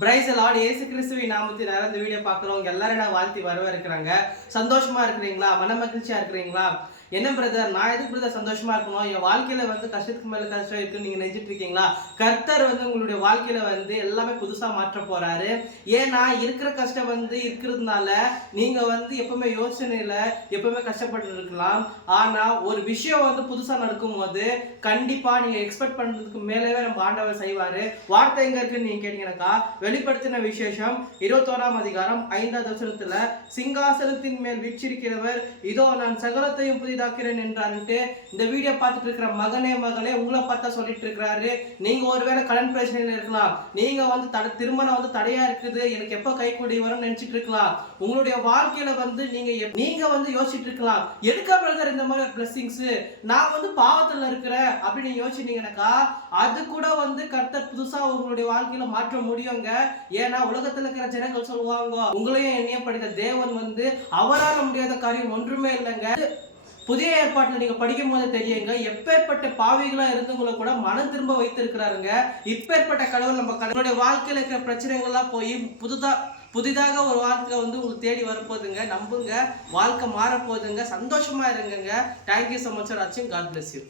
Price Lord இயேசு கிறிஸ்துவின் நாமத்தில் இந்த வீடியோ பார்க்குறவங்க எல்லாரும் நான் வாழ்த்தி வரவேற்கிறாங்க. சந்தோஷமா இருக்கிறீங்களா? மன மகிழ்ச்சியா இருக்கிறீங்களா? என்ன பிரதர், நான் எதுக்கு பிரதர் சந்தோஷமா இருக்கணும்? என் வாழ்க்கையில கஷ்டத்துக்கு மேல கஷ்டம் இருக்கு நீங்க நினைச்சிட்டு இருக்கீங்களா? கர்த்தர் உங்களுடைய வாழ்க்கையில எல்லாமே புதுசா மாற்ற போறாரு. ஏன்னா இருக்கிற கஷ்டம் இருக்கிறதுனால நீங்க எப்பவுமே யோசனையில எப்பவுமே கஷ்டப்பட்டு இருக்கலாம். ஆனா ஒரு விஷயம் புதுசா நடக்கும் போது கண்டிப்பா நீங்க எக்ஸ்பெக்ட் பண்றதுக்கு மேலவே நம்ம ஆண்டவர் செய்வாரு. வார்த்தை எங்க இருக்குன்னு நீங்க கேட்டீங்கன்னாக்கா, வெளிப்படுத்தின விசேஷம் 21ஆம் அதிகாரம் 5வது வசனத்துல, சிங்காசனத்தின் மேல் வீற்றிருக்கிறவர் இதோ நான் சகலத்தையும் புதிதாக்கிறேன் என்றான்ட்டு இந்த வீடியோ பார்த்துட்டு இருக்கிற மகனே மகளே உங்களை பார்த்தா சொல்லிட்டு இருக்கிறாரு. நீங்க ஒருவேளை கடன் பிரச்சனையில இருக்கலாம், நீங்க திருமணம் தடையா இருக்குது, எனக்கு எப்ப கை கூடி வரும்னு நினைச்சிட்டு இருக்கலாம். உங்களுடைய வாழ்க்கையில நீங்க யோசிச்சுட்டு இருக்கலாம், எடுக்க பிரதர் இந்த மாதிரி பிளஸிங்ஸ், நான் பாவத்துல இருக்கிறேன் அப்படின்னு யோசிச்சீங்கன்னாக்கா, அது கூட கர்த்தர் புதுசா உங்களுடைய வாழ்க்கையில மாற்ற முடியுங்க. ஏன்னா உலகத்துல இருக்கிற ஜனங்கள் சொல்லுவாங்க, உங்களையும் என்னையும் படித்த தேவன் அவரால் முடியாத காரியம் ஒன்றுமே இல்லைங்க. புதிய ஏற்பாட்டில் நீங்க படிக்கும் போது தெரியுங்க, எப்பேற்பட்ட பாவிகளா இருந்தவங்களை கூட மனம் திரும்ப வைத்திருக்கிறாருங்க. இப்பேற்பட்ட கடவுள் நம்ம கடவுளுடைய வாழ்க்கையில இருக்கிற பிரச்சனைகள்லாம் போய் புதிதாக ஒரு வாழ்க்கை உங்களுக்கு தேடி வரப்போகுதுங்க. நம்புங்க, வாழ்க்கை மாறப்போகுதுங்க. சந்தோஷமா இருங்க. தேங்க்யூ ஸோ மச் ஃபார் வாட்சிங். God bless you.